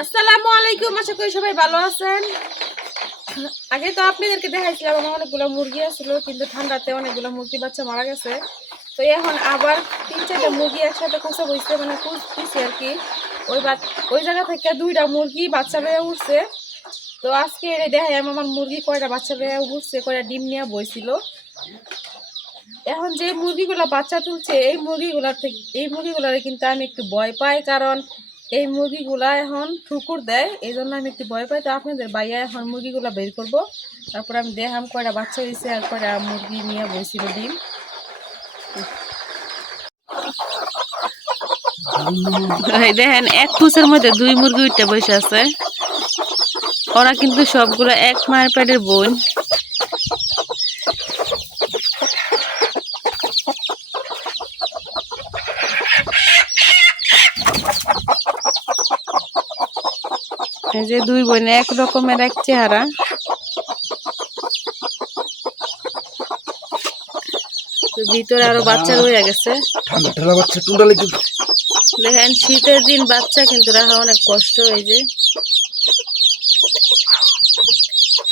আসসালামু আলাইকুম, আশা করি সবাই ভালো আছেন। আগে তো আপনাদেরকে দেখাইছিলাম, আমার অনেকগুলো মুরগি আছিল, কিন্তু ঠান্ডাতে অনেকগুলো মুরগি বাচ্চা মারা গেছে। তো এখন আবার তিন চারটা মুরগি একসাথে খোঁচা বইছে মানে দিচ্ছে আর কি। ওই ওই জায়গা থেকে দুইটা মুরগি বাচ্চা লয়ে উঠছে। তো আজকে এটা দেখাই, আমার মুরগি কয়টা বাচ্চা লয়ে উঠছে, কয়টা ডিম নিয়ে বইছিল। এখন যে মুরগিগুলো বাচ্চা তুলছে, এই মুরগিগুলার থেকে এই মুরগিগুলারে কিন্তু আমি একটু ভয় পাই, কারণ এই মুরগিগুলা এখন ঠুকুর দেয় এই জন্য আমি একটু ভয় পাই। তো আপনাদের বাইয়া এখন মুরগিগুলা বের করব। তারপর আমি দেখাম কয়টা বাচ্চা হয়েছে আর কয়টা মুরগি নিয়ে বসছিল ডিম। দেখেন, এক পুষের মধ্যে দুই মুরগি উঠতে বসে আছে। ওরা কিন্তু সবগুলো এক মায়ের পেটের বোন। এই যে দুই বোনে এক রকমের এক চেহারা। ভিতরে আরও বাচ্চা রয়ে গেছে। ঠান্ডা ঠান্ডা বাচ্চা টুন্ডা দেখেন শীতের দিন বাচ্চা কিন্তু রাখা অনেক কষ্ট এই যে।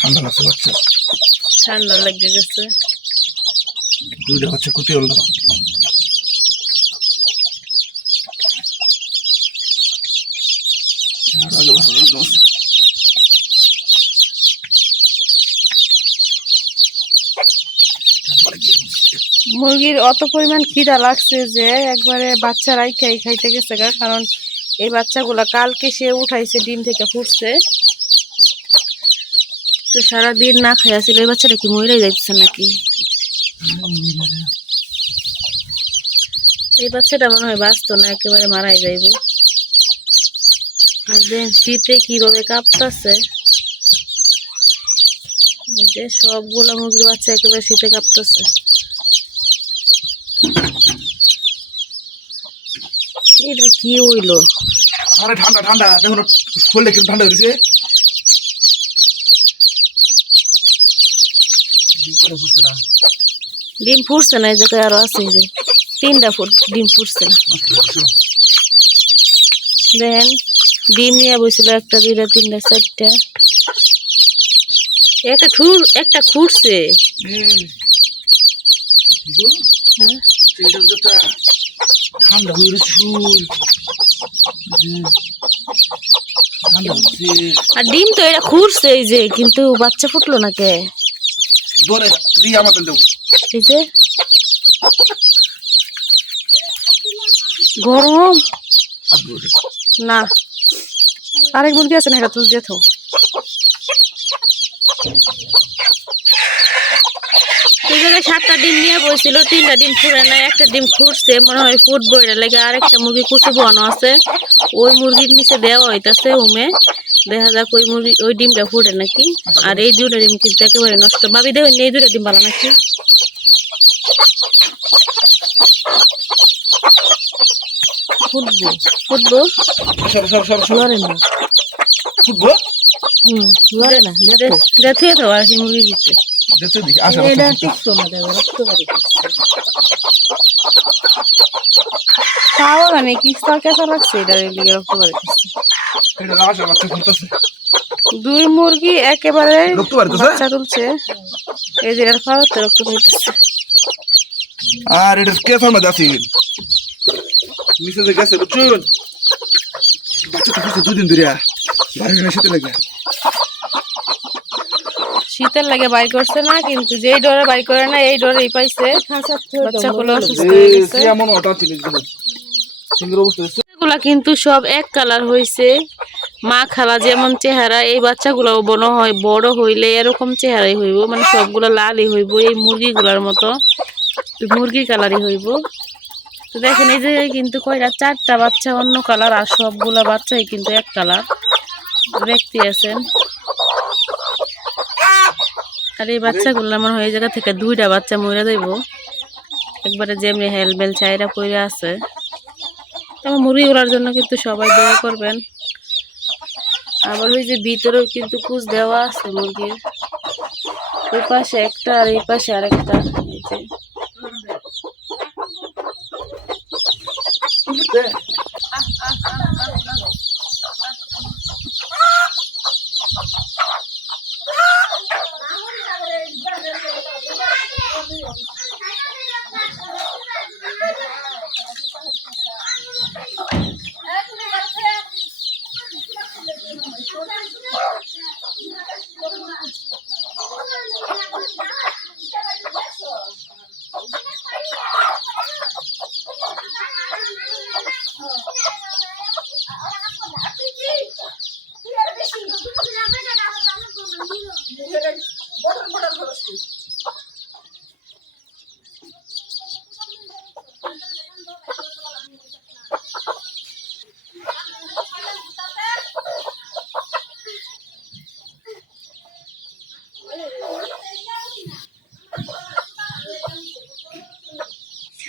ঠান্ডা লাগছে বাচ্চা। ঠান্ডা লেগে গেছে। দুইটা বাচ্চা কুটি হলো আর আগে ভালো লাগল। ঠান্ডা লেগে গেছে। মুরগির অত পরিমাণ খিদা লাগছে যে একবারে বাচ্চারাই খাই খাইতে গেছে গা, কারণ এই বাচ্চাগুলা কালকে সে উঠাইছে, ডিম থেকে ফুটছে তো সারা দিন না খাইয়াছিল এই বাচ্চাটা কি মরে যাইতেছে নাকি? এই বাচ্চাটা মনে হয় বাঁচতো না, একেবারে মারাই যাইব। আর দেন শীতে কীভাবে কাঁপতাছে। যে সবগুলো মুরগির বাচ্চা একেবারে শীতে কাঁপতেছে। এটা কি হইল? আরে ঠান্ডা ঠান্ডা দেখুন শরীরে কিন্তু ঠান্ডা হয়েছে ডিম ফুটছে না এই জায়গায় আরও আছে যে তিনটা ফুট ডিম ফুটছে না। দেখেন ডিম নিয়ে বসছিল একটা দুইটা তিনটা চারটা। একটা ঠুর একটা খুঁড়ছে। হ্যাঁ? ঠান্ডা হয়ে আর ডিম তো এটা খুঁড়ছে এই যে কিন্তু বাচ্চা ফুটলো না কে? এই যে। গরম। না। আরেক মুরগি আছে না এটা তুল দিয়ে Ha ha! জায়গায় সাতটা ডিম নিয়ে বসছিল তিনটা ডিম ফুটে না একটা ডিম ফুটছে মনে হয় ফুটবো এটা লেগে আরেকটা মুরগি কুচি বোয়ানো আছে। ওই মুরগির নিচে দেওয়া হইতাছে উমে দেখা যাক ওই মুরগি ওই ডিমটা ফুটে নাকি। আর এই দুটো ডিম কিন্তু একেবারে নষ্ট। ভাবি দেখুন এই দুটো ডিম ভালো নাকি? ফুটবো ফুটবো? লড়ে না। ফুটবো? হুম লড়ে না দেখে তো আর কি মুরগি দিচ্ছে। দেখতে দেখি। টিকতো না রক্ত বাড়ি মানে কি স্টার কেঁচা লাগছে? এটা লিগে রক্ত বাড়ি এটা আশা বাচ্চা ফুটতেছে দুই মুরগি একেবারে রক্ত বাড়িতেছে? বাচ্চা তুলছে। এই যে এর রক্ত বাড়িতেছে। আর এটা কে ফার্মে আছে। নিচে গেছে বুঝছুন বাচ্চা তো দুদিন ধরে না শীতে লাগে। শীতের লাগে বাই করছে না কিন্তু যেই ডরে বাই করে না এই ডরেই পাইছে। বাচ্চাগুলো অসুস্থ হয়ে গেছে? বাচ্চাগুলা কিন্তু সব এক কালার হইছে। মা খালা যেমন চেহারা এই বাচ্চাগুলো বড় হয় বড় হইলে এরকম চেহারাই হইব মানে সবগুলো লালই হইব এই মুরগিগুলার মতো। মুরগি কালারই হইব। তো দেখেন এই যে কিন্তু কয়টা চারটা বাচ্চা অন্য কালার আর সবগুলা বাচ্চাই কিন্তু এক কালার। দেখতে আছেন। আর এই বাচ্চাগুলো আমার এই জায়গা থেকে দুইটা বাচ্চা মরে যাইব একবারে যেমনি হেলমেল চাইরা পড়ে আছে। আমার মুরগিগুলোর জন্য কিন্তু সবাই দোয়া করবেন। আবার ওই যে ভিতরেও কিন্তু কুচ দেওয়া আছে মুরগির। ওই পাশে একটা আর এই পাশে আরেকটা। এই যে।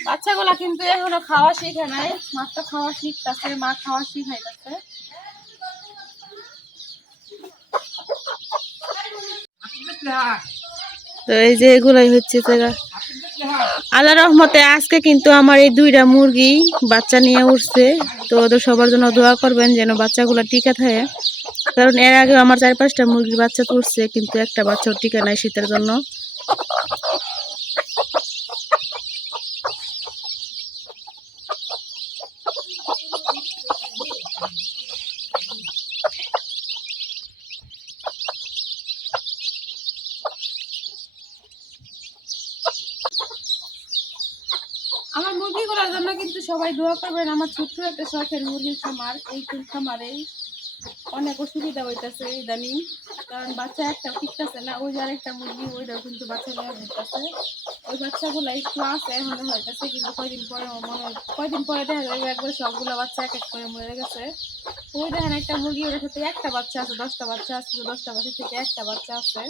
বাচ্চাগুলা কিন্তু এখনও খাওয়া শিখে নাই। মাছটা খাওয়া শিখতেছে মা খাওয়া শিখাইতেছে। তো এই যে এগুলাই হচ্ছে তারা। আল্লাহ রহমতে আজকে কিন্তু আমার এই দুইটা মুরগি বাচ্চা নিয়ে উঠছে। তো ওদের সবার জন্য দোয়া করবেন যেন বাচ্চাগুলো টিকা থাকে। কারণ এর আগে আমার চার পাঁচটা মুরগির বাচ্চা তুলছে কিন্তু একটা বাচ্চাও টিকা নাই শীতের জন্য আমার মুরগিগুলোর জন্য কিন্তু সবাই দোয়া করবেন, আমার ছোট্ট একটা শখের মুরগির খামার, এই খামারেই অনেক অসুবিধা হইতাছে ইদানিং, কারণ বাচ্চা একটা টিকতেছে না, ওই যে আরেকটা মুরগি, ওইটাও কিন্তু বাচ্চা নেওয়া হইতেছে ওই বাচ্চাগুলো একটু আছে, এখনও হইতেছে, কিন্তু কয়দিন পরে মনে হয় কয়দিন পরে দেখা যাবে, একবার সবগুলো বাচ্চা এক এক করে মরে গেছে। ওই দেখেন একটা মুরগি, ওটার সাথে একটা বাচ্চা আছে, দশটা বাচ্চা আছে, দশটা বাচ্চা থেকে একটা বাচ্চা আছে।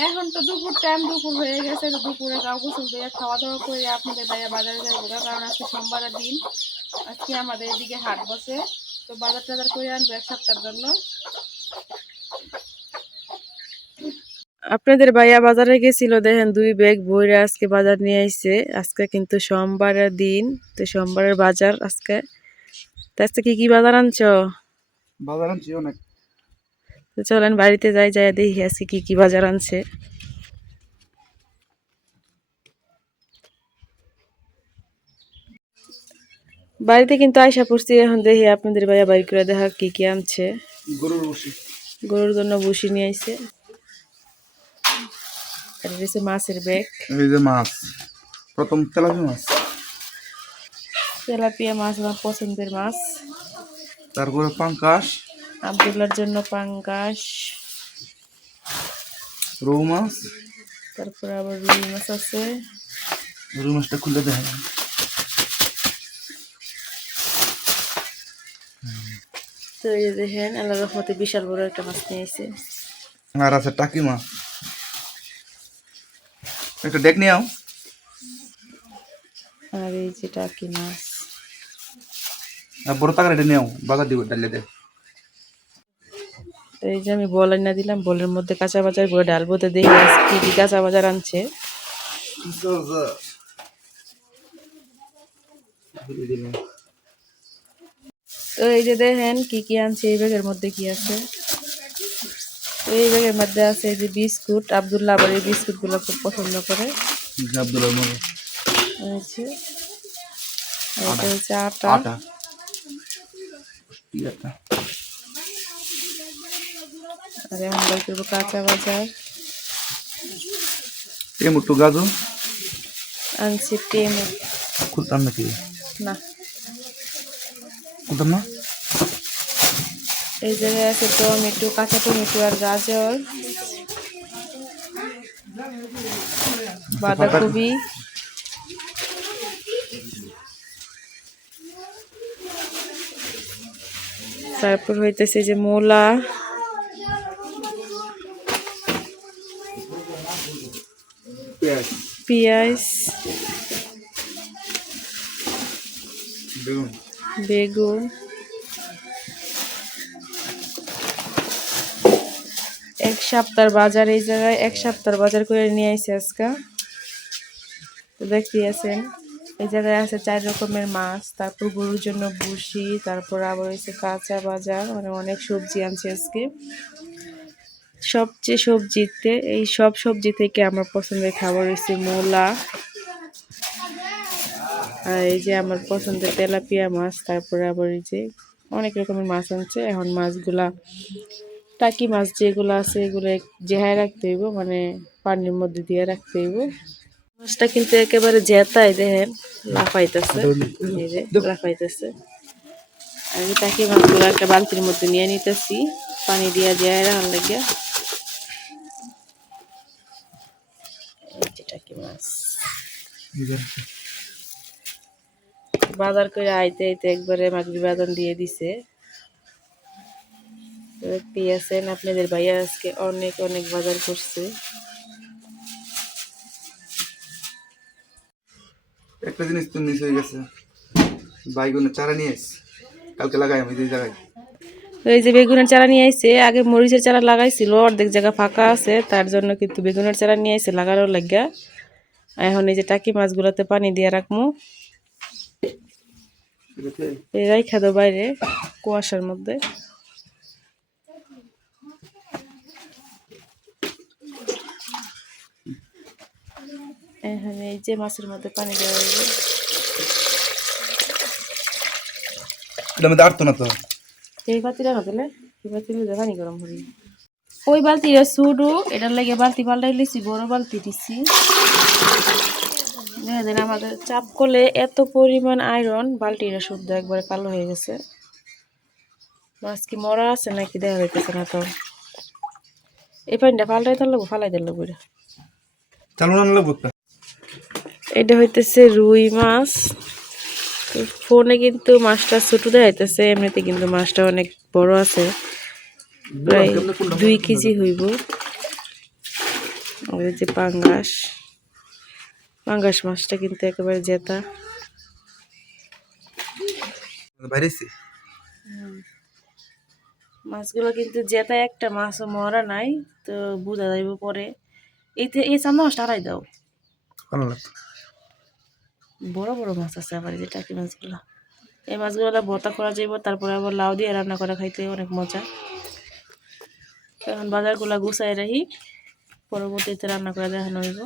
এখন তো দুপুর টাইম দুপুর হয়ে গেছে তো দুপুরে গাও গোসল দিয়ে খাওয়া দাওয়া করে আপনাদের ভাইয়া বাজারে যাব কারণ আজকে সোমবারের দিন আজকে আমাদের এদিকে হাট বসে তো বাজার টাজার করে আনব এক সপ্তাহের জন্য। আপনাদের ভাইয়া বাজারে গেছিল দেখেন দুই ব্যাগ বইরে আজকে বাজার নিয়ে আইছে আজকে কিন্তু সোমবারের দিন তো সোমবারের বাজার আজকে তো আজকে কি কি বাজার আনছো? বাজার আনছি অনেক। তো চলেন বাড়িতে যাই যাই দেখি আজকে কি কি বাজার আনছে। বাড়িতে কিন্তু আয়সা পড়ছি এখন দেখি আপনাদের ভাইয়া বাড়ি করে দেখা কি কি আনছে। গরুর বসি গরুর জন্য বসি নিয়ে আইছে। আর এটা মাছের ব্যাগ। এই যে মাছ। প্রথম তেলাপি মাছ। তেলাপিয়া মাছ আমার পছন্দের মাছ। তারপরে পাঙ্কাশ। আবদুল্লার জন্য পাঙ্গাস। রৌ মাছ? তারপরে আবার রুই মাছ আছে। রৌ মাছটা খুলে দেখেন তো এই দেখেন আল্লাহ রহমতে বিশাল বড় একটা মাছ নিয়ে আইছে আর আছে টাকি মাছ। একটা ডেক নিয়ে আও। আর এই যে টাকি মাছ। আর বড় টাকা এটা নিয়ে আও বাজার দিব ডালে দে। তো এই যে আমি বল না দিলাম, বলের মধ্যে কাঁচা বাজার করে ডালবো তো দেখি কি কি কাঁচা বাজার আনছে। তো এই যে দেখেন কি কি আনছে, এই ব্যাগের মধ্যে কি আছে? এই ব্যাগের মধ্যে আছে এই যে বিস্কুট, আবদুল্লাহ আবার এই বিস্কুটগুলো খুব পছন্দ করে। আটা। আটা। আর এখন করব কাঁচা বাজার। এই মুট্টু গাজু। আনছি টেমে। খুলতাম নাকি? না। খুলতাম না? এই জায়গায় আছে টমেটো কাঁচা টমেটো আর গাজর। বাঁধাকপি। তারপর হইতেছে যে মূলা। পেঁয়াজ বেগুন এক সপ্তাহের বাজার, এই জায়গায় এক সপ্তাহ বাজার করে নিয়ে আইছে আজকে। দেখতে আছেন এই জায়গায় আছে চার রকমের মাছ, তারপর গরুর জন্য বুসি তারপর আবার হয়েছে কাঁচা বাজার মানে অনেক সবজি আনছে আজকে। সবচেয়ে সবজিতে এই সব সবজি থেকে আমার পছন্দের খাবার হয়েছে মূলা। আর এই যে আমার পছন্দের তেলাপিয়া মাছ তারপরে আবার এই যে অনেক রকমের মাছ আনছে। এখন মাছগুলা টাকি মাছ যেগুলো আছে এগুলো জেহায় রাখতে হইব মানে পানির মধ্যে দিয়ে রাখতে হইব। মাছটা কিন্তু একেবারে জেতাই দেখেন লাফাইতেছে। এই যে লাফাইতেছে। আর টাকি মাছগুলো একটা বালতির মধ্যে নিয়ে নিতেছি পানি দিয়া জেহায় রাখার লাগিয়া এই যে টাকি মাছ বাজার করে আইতে আইতে একবারে মাগরি বাদান দিয়ে দিছে। দেখতেই আছেন আপনাদের ভাইয়া আজকে অনেক অনেক বাজার করছে। একটা জিনিস তো মিস হয়ে গেছে। বাইগুনের চারা নিয়ে এস কালকে লাগাই আমি যে জায়গায়। এই যে বেগুনের চারা নিয়ে আইছে আগে মরিচের চারা লাগাইছিল অর্ধেক জায়গা ফাঁকা আছে তার জন্য কিন্তু বেগুনের চারা নিয়ে আইছে লাগানোর লাগিয়া। এখন এই যে টাকি মাছগুলোতে পানি দিয়ে রাখব এই রাইখা বাইরে কুয়াশার মধ্যে। এখানে এই যে মাছের মধ্যে পানি দেওয়া হয়েছে না তো এই বাতিটা না দিলে এই বাতি পানি গরম ওই বালতিটা শুরু এটার লাগে বালতি পাল্টাই লিছি বড় বালতি দিছি। দেখা আমাদের চাপ করলে এত পরিমাণ আয়রন বালতিটা শুদ্ধ একবারে কালো হয়ে গেছে। মাছ কি মরা আছে নাকি দেখা যাইতেছে না তো। এই পানিটা পাল্টাই লাগবো ফালাই দিল এটা। চালু হইতেছে রুই মাছ। ফোনে কিন্তু মাছটা ছোট দেখাইতেছে এমনিতে কিন্তু মাছটা অনেক বড় আছে। প্রায় দুই কেজি হইব। যে পাঙ্গাস। পাঙ্গাস মাছটা কিন্তু একেবারে জেতা। বাইরে মাছগুলো কিন্তু জেতা একটা মাছও মরা নাই তো বোঝা যাইব পরে। এইতে এই চামচটা হারাই দাও। বড় বড় মাছ আছে আবার যে টাকি মাছগুলো। এই মাছগুলো ভর্তা করা যাইব তারপরে আবার লাউ দিয়ে রান্না করা খাইতে অনেক মজা। এখন বাজারগুলো গুছাই রাখি পরবর্তীতে রান্না করে দেখানো হইব।